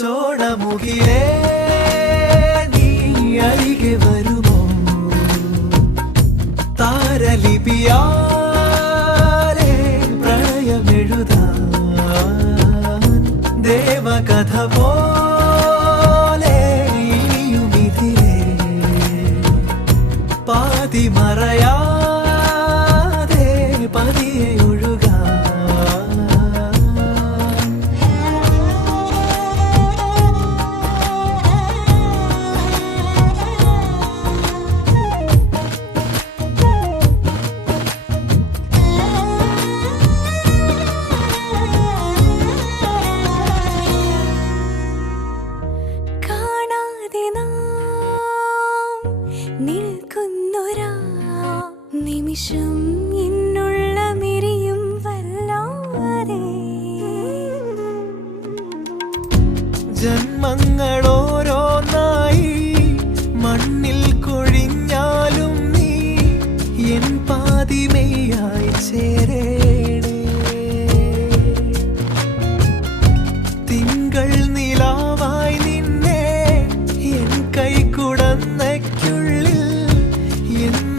ചോളമുഖിലേ നീ അരികെ വരുമോ? താരലിപിയാലേ പ്രണയമെഴുതാൻ ദേവകഥ പോലെ ഇനിയുമിതിലേ. പാതി നിൽക്കുന്നൊരാ നിമിഷം എന്നുള്ള മിരിയും വല്ലാതെ. ജന്മങ്ങളോരോന്നായി മണ്ണിൽ കൊഴിഞ്ഞാലും നീ എൻ പാതിമയായി ചേരേ. you.